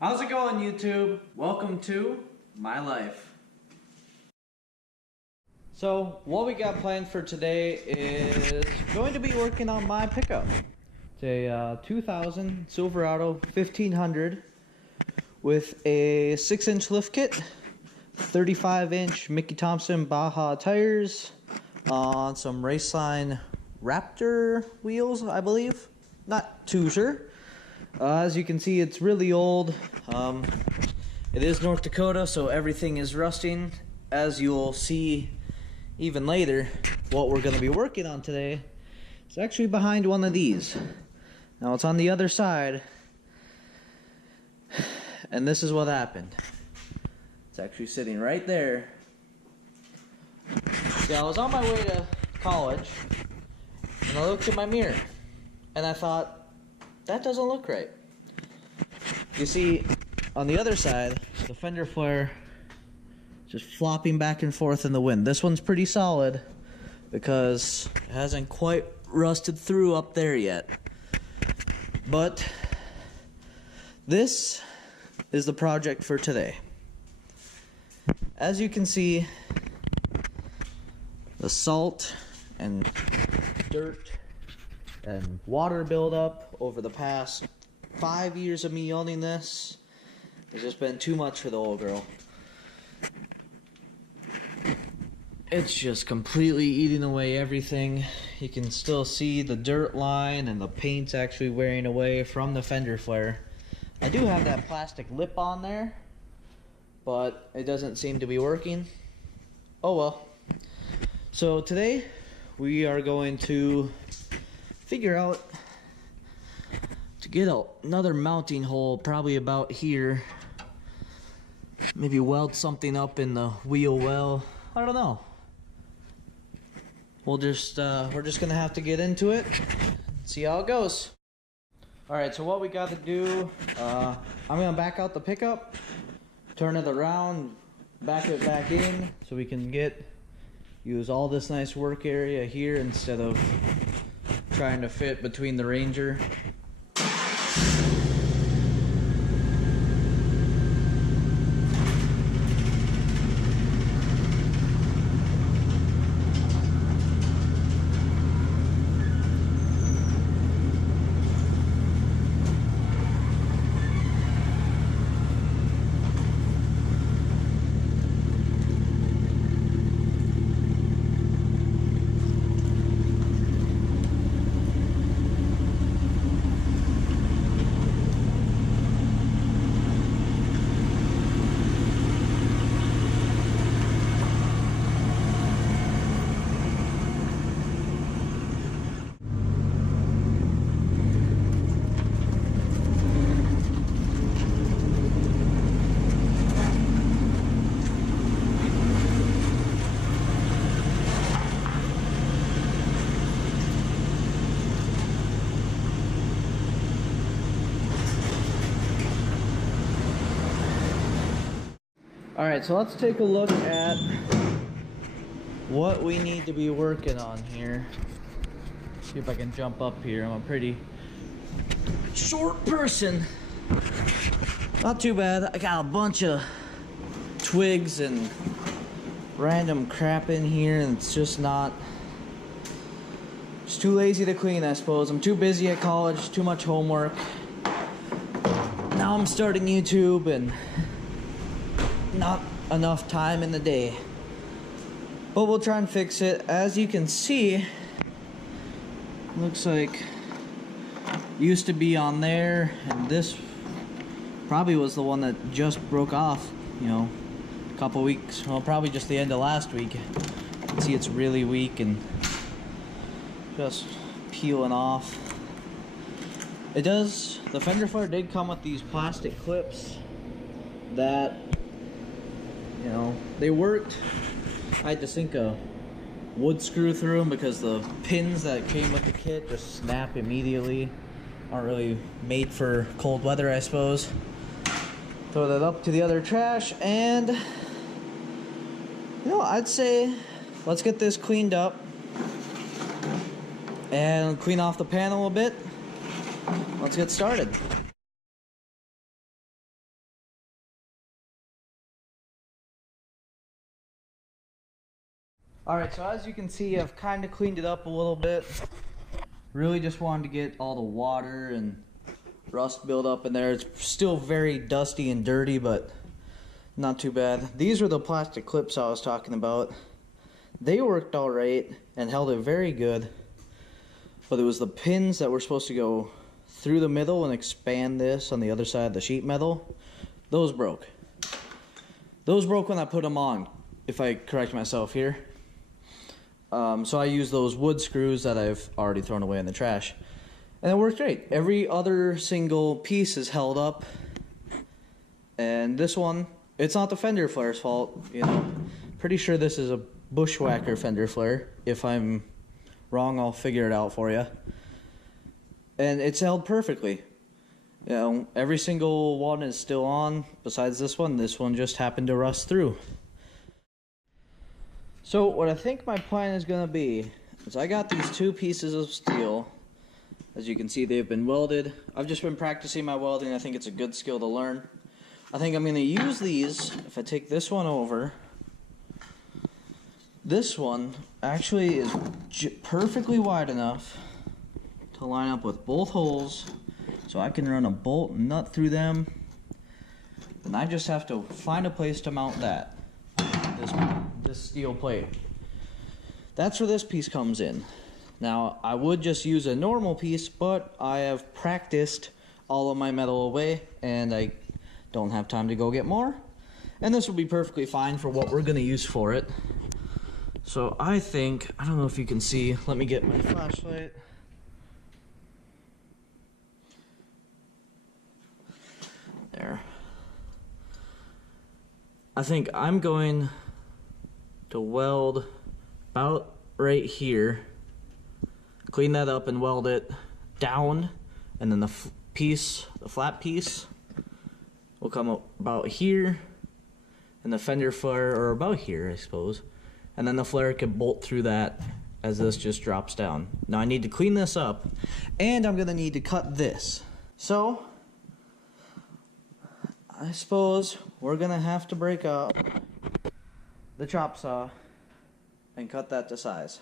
How's it going, YouTube? Welcome to my life. So what we got planned for today is going to be working on my pickup. It's a 2000 Silverado 1500 with a 6-inch lift kit, 35-inch Mickey Thompson Baja tires on some Raceline Raptor wheels, I believe. Not too sure. As you can see, it's really old. It is North Dakota, so everything is rusting. As you'll see even later, what we're going to be working on today is actually behind one of these. Now it's on the other side, and this is what happened. It's actually sitting right there. See, I was on my way to college, and I looked in my mirror, and I thought, that doesn't look right. You see, on the other side, the fender flare just flopping back and forth in the wind. This one's pretty solid because it hasn't quite rusted through up there yet. But this is the project for today. As you can see, the salt and dirt and water buildup over the past 5 years of me owning this has just been too much for the old girl. It's just completely eating away everything. You can still see the dirt line and the paint's actually wearing away from the fender flare. I do have that plastic lip on there, but it doesn't seem to be working. Oh well. So today we are going to figure out to get another mounting hole, probably about here. Maybe weld something up in the wheel well. I don't know. We're just gonna have to get into it, see how it goes. All right, so what we got to do, I'm gonna back out the pickup, turn it around, back it back in, so we can use all this nice work area here instead of trying to fit between the Ranger. Alright, so let's take a look at what we need to be working on here. See if I can jump up here. I'm a pretty short person. Not too bad. I got a bunch of twigs and random crap in here, and it's just too lazy to clean, I suppose. I'm too busy at college, too much homework. Now I'm starting YouTube and not enough time in the day, but we'll try and fix it. As you can see, looks like used to be on there, and this probably was the one that just broke off, you know, a couple weeks, well, probably just the end of last week. You can see it's really weak and just peeling off. The fender flare did come with these plastic clips that, you know, they worked. I had to sink a wood screw through them because the pins that came with the kit just snap immediately. Aren't really made for cold weather, I suppose. Throw that up to the other trash, and you know, I'd say let's get this cleaned up and clean off the panel a bit. Let's get started. Alright, so as you can see, I've kind of cleaned it up a little bit. Really just wanted to get all the water and rust build up in there. It's still very dusty and dirty, but not too bad. These were the plastic clips I was talking about. They worked alright and held it very good, but it was the pins that were supposed to go through the middle and expand this on the other side of the sheet metal. Those broke. Those broke when I put them on, if I correct myself here. So I used those wood screws that I've already thrown away in the trash. And it worked great. Every other single piece is held up. And this one, it's not the fender flare's fault, you know. Pretty sure this is a bushwhacker fender flare. If I'm wrong, I'll figure it out for you. And it's held perfectly. You know, every single one is still on, besides this one. This one just happened to rust through. So what I think my plan is going to be is I got these two pieces of steel. As you can see, they've been welded. I've just been practicing my welding. I think it's a good skill to learn. I think I'm going to use these. If I take this one over, this one actually is perfectly wide enough to line up with both holes, so I can run a bolt and nut through them. And I just have to find a place to mount that. This steel plate. That's where this piece comes in. Now, I would just use a normal piece, but I have practiced all of my metal away, and I don't have time to go get more. And this will be perfectly fine for what we're going to use for it. So I think, I don't know if you can see, let me get my flashlight. There. I think I'm going to weld about right here, clean that up and weld it down, and then the flat piece will come up about here, and the fender flare, or about here I suppose, and then the flare can bolt through that as this just drops down. Now I need to clean this up, and I'm gonna need to cut this. So I suppose we're gonna have to break up the chop saw and cut that to size.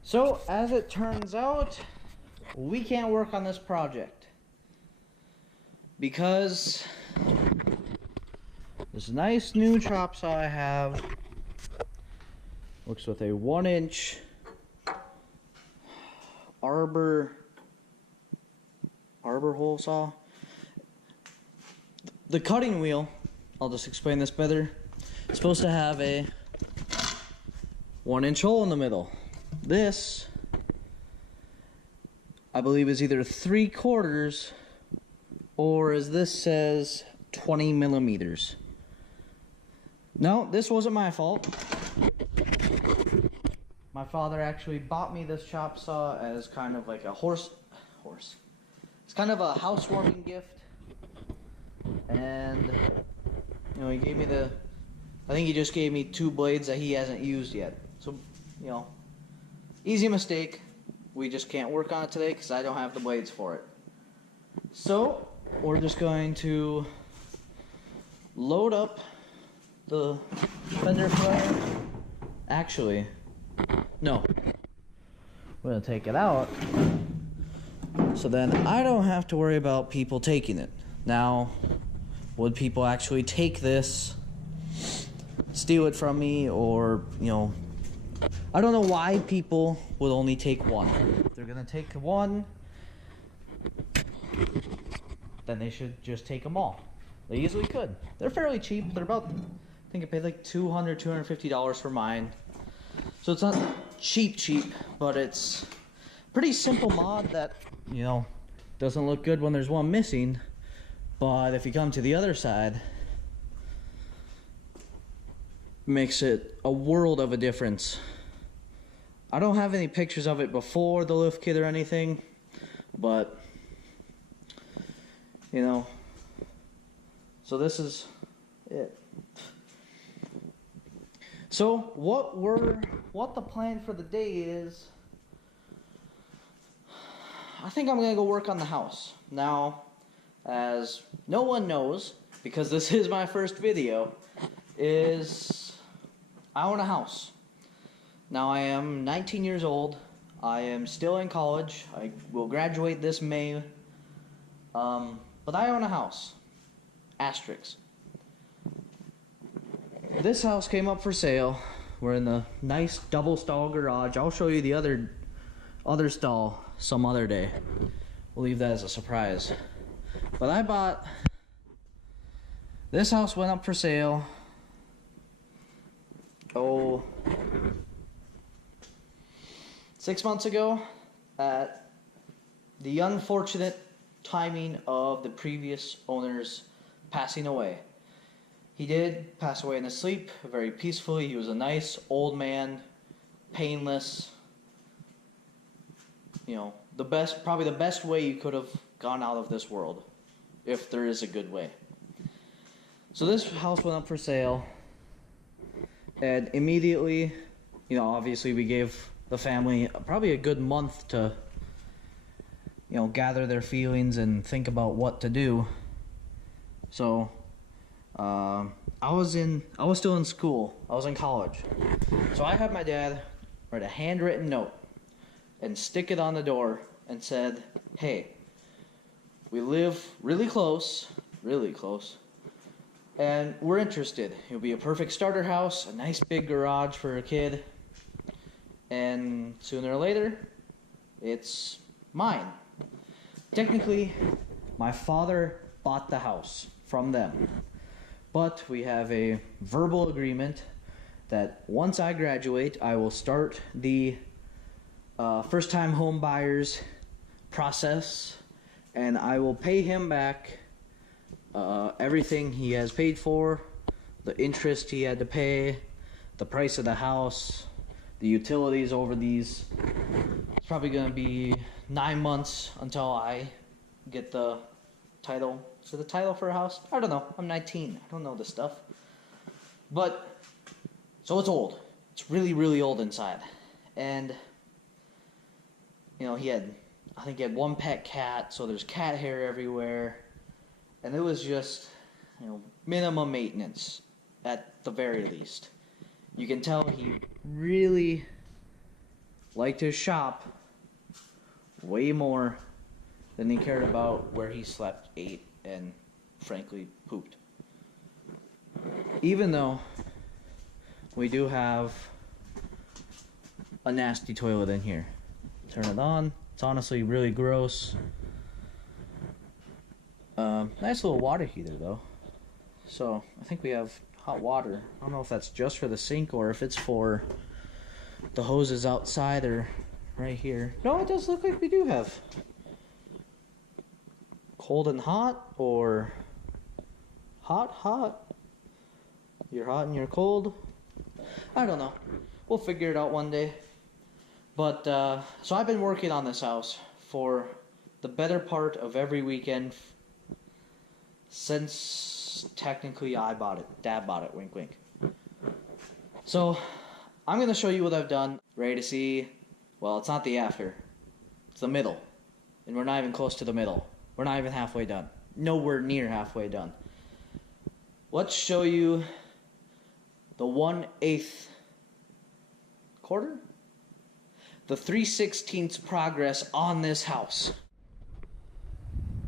So as it turns out, we can't work on this project because this nice new chop saw I have works with a 1-inch arbor hole saw. The cutting wheel, I'll just explain this better, it's supposed to have a 1-inch hole in the middle. This, I believe, is either 3/4 or, as this says, 20 millimeters. No, this wasn't my fault. My father actually bought me this chop saw as kind of like a horse. It's kind of a housewarming gift. And, you know, he gave me I think he just gave me 2 blades that he hasn't used yet. So, you know, easy mistake. We just can't work on it today because I don't have the blades for it. So, we're just going to load up the fender flare. Actually, no. We're going to take it out so then I don't have to worry about people taking it. Now, would people actually take this, steal it from me, or, you know, I don't know why people would only take one. If they're gonna take one, then they should just take them all. They easily could. They're fairly cheap. They're about, I think I paid like $200, $250 for mine. So it's not cheap, but it's a pretty simple mod that, you know, doesn't look good when there's one missing. But if you come to the other side, makes it a world of a difference. I don't have any pictures of it before the lift kit or anything, but, you know, so this is it. So what the plan for the day is, I think I'm gonna go work on the house. Now, as no one knows, because this is my first video, is I own a house. Now I am 19 years old. I am still in college. I will graduate this May. But I own a house. Asterisk. This house came up for sale. We're in the nice double stall garage. I'll show you the other stall some other day. We'll leave that as a surprise. But I bought this house, went up for sale. Oh, 6 months ago, at the unfortunate timing of the previous owner's passing away. He did pass away in his sleep, very peacefully. He was a nice old man, painless. You know, probably the best way you could have gone out of this world, if there is a good way. So this house went up for sale, and immediately, you know, obviously we gave the family probably a good month to, you know, gather their feelings and think about what to do. So I was still in school. I was in college. So I had my dad write a handwritten note and stick it on the door and said, "Hey, we live really close, and we're interested. It'll be a perfect starter house, a nice big garage for a kid, and sooner or later, it's mine." Technically, my father bought the house from them, but we have a verbal agreement that once I graduate, I will start the first-time home buyers process, and I will pay him back everything he has paid for, the interest he had to pay, the price of the house, the utilities over these. It's probably going to be 9 months until I get the title. So the title for a house? I don't know. I'm 19. I don't know this stuff. But, so it's old. It's really, really old inside. And, you know, I think he had one pet cat, so there's cat hair everywhere. And it was just, you know, minimum maintenance at the very least. You can tell he really liked his shop way more than he cared about where he slept, ate, and frankly pooped. Even though we do have a nasty toilet in here. Turn it on. It's honestly really gross. Nice little water heater though. So I think we have hot water. I don't know if that's just for the sink or if it's for the hoses outside or right here. No, it does look like we do have cold and hot, or hot. You're hot and you're cold. I don't know. We'll figure it out one day. But so I've been working on this house for the better part of every weekend since technically I bought it. Dad bought it, wink wink. So I'm going to show you what I've done. Ready to see? Well, it's not the after. It's the middle. And we're not even close to the middle. We're not even halfway done. Nowhere near halfway done. Let's show you the 1/8 quarter? The 3/16 progress on this house.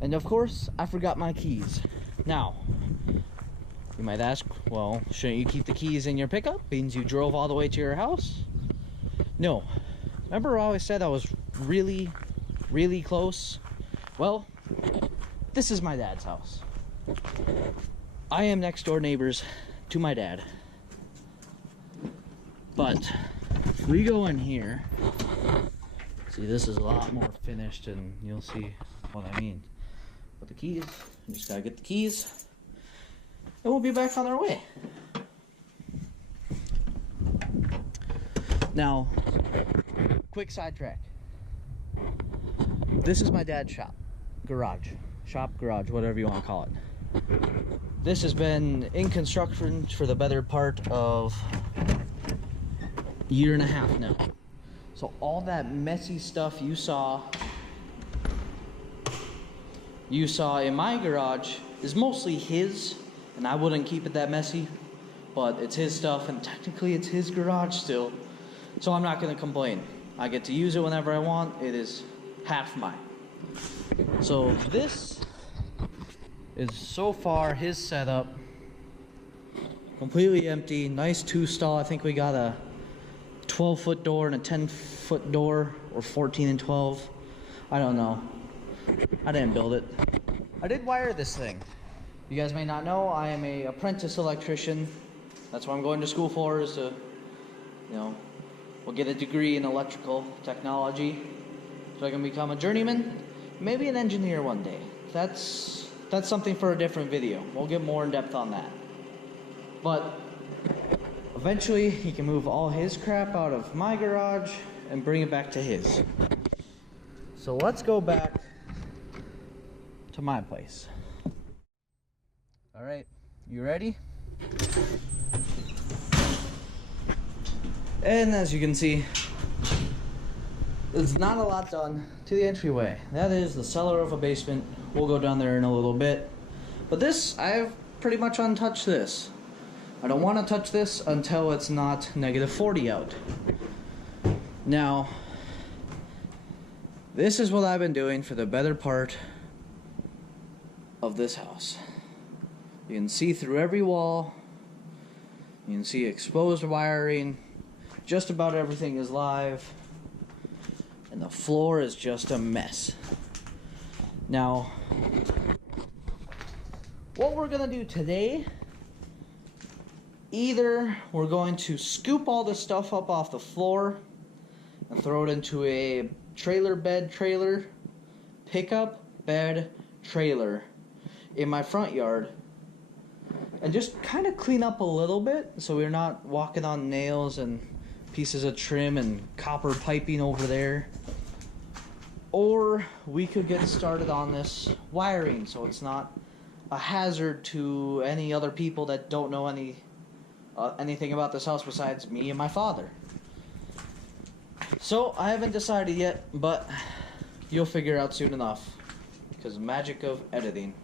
And of course, I forgot my keys. Now, you might ask, well, shouldn't you keep the keys in your pickup? Means you drove all the way to your house? No. Remember I always said I was really, really close? Well, this is my dad's house. I am next door neighbors to my dad. But if we go in here, see, this is a lot more finished and you'll see what I mean. But the keys, we just gotta get the keys and we'll be back on our way. Now, quick sidetrack. This is my dad's shop, garage, whatever you want to call it. This has been in construction for the better part of year and a half now. So all that messy stuff you saw in my garage is mostly his, and I wouldn't keep it that messy, but it's his stuff, and technically it's his garage still, so I'm not gonna complain. I get to use it whenever I want. It is half mine. So this is so far his setup. Completely empty, nice 2-stall. I think we got a 12-foot door and a 10-foot door, or 14 and 12. I don't know. I didn't build it. I did wire this thing. You guys may not know, I am an apprentice electrician. That's what I'm going to school for, is to, you know, we'll get a degree in electrical technology so I can become a journeyman, maybe an engineer one day. That's something for a different video. We'll get more in depth on that. But eventually he can move all his crap out of my garage and bring it back to his. So let's go back to my place. All right, you ready? And as you can see, there's not a lot done to the entryway. That is the cellar of a basement. We'll go down there in a little bit. But this, I've pretty much untouched this. I don't want to touch this until it's not -40 out. Now, this is what I've been doing for the better part of this house. You can see through every wall. You can see exposed wiring. Just about everything is live. And the floor is just a mess. Now, what we're gonna do today, either we're going to scoop all this stuff up off the floor and throw it into a trailer pickup bed trailer in my front yard, and just kind of clean up a little bit so we're not walking on nails and pieces of trim and copper piping over there. Or we could get started on this wiring so it's not a hazard to any other people that don't know anything about this house besides me and my father. So I haven't decided yet, but you'll figure out soon enough, because magic of editing.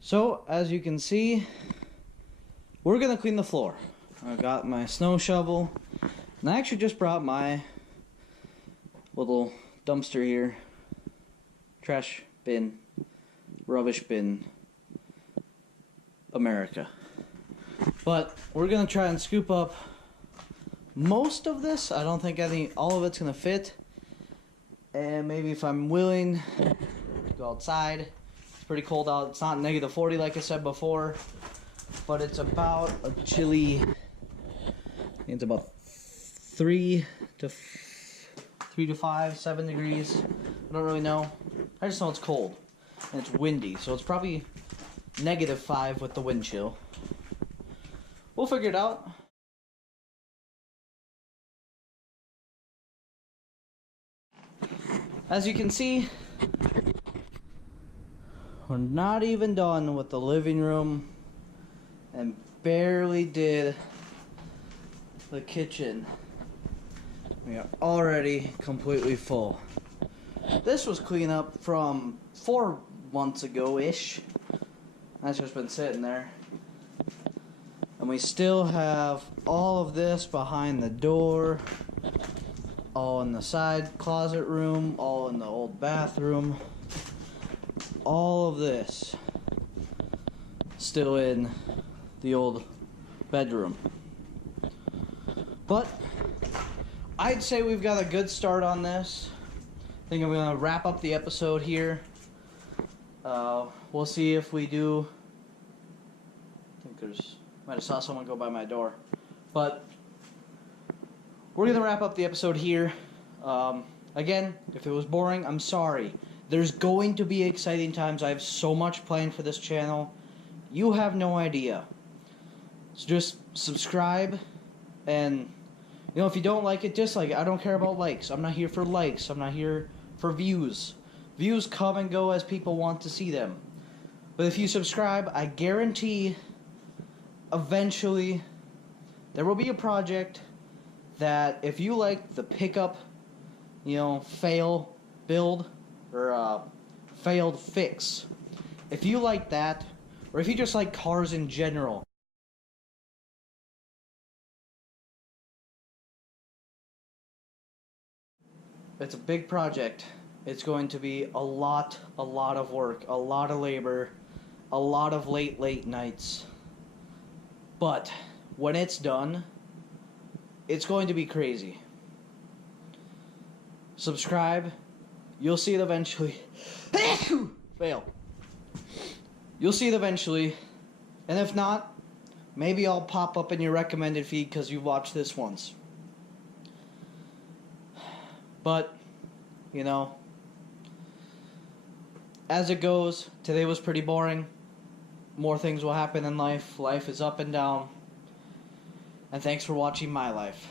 So as you can see, we're gonna clean the floor. I got my snow shovel, and I actually just brought my little dumpster here, trash bin, rubbish bin, America. But we're gonna try and scoop up most of this. I don't think all of it's gonna fit, and maybe if I'm willing to go outside. It's pretty cold out. It's not -40 like I said before, but it's about a chilly, I think it's about 3 to 5, 7 degrees. I don't really know. I just know it's cold and it's windy, so it's probably -5 with the wind chill. We'll figure it out. As you can see, we're not even done with the living room and barely did the kitchen. We are already completely full. This was cleanup from 4 months ago-ish. That's just been sitting there. And we still have all of this behind the door, all in the side closet room, all in the old bathroom. All of this still in the old bedroom. But I'd say we've got a good start on this. I think I'm gonna wrap up the episode here. We'll see if we do. I think might have saw someone go by my door. But we're gonna wrap up the episode here. Again, if it was boring, I'm sorry. There's going to be exciting times. I have so much planned for this channel. You have no idea. So just subscribe, and you know, if you don't like it, dislike it. I don't care about likes. I'm not here for likes. I'm not here for views. Views come and go as people want to see them. But if you subscribe, I guarantee eventually There will be a project that if you like the pickup, fail build or failed fix, if you like that, or if you just like cars in general, it's a big project. It's going to be a lot of work, a lot of labor, a lot of late nights. But when it's done, it's going to be crazy. Subscribe. You'll see it eventually. Fail. You'll see it eventually. And if not, maybe I'll pop up in your recommended feed because you watched this once. But, as it goes, today was pretty boring. More things will happen in life. Life is up and down. And thanks for watching my life.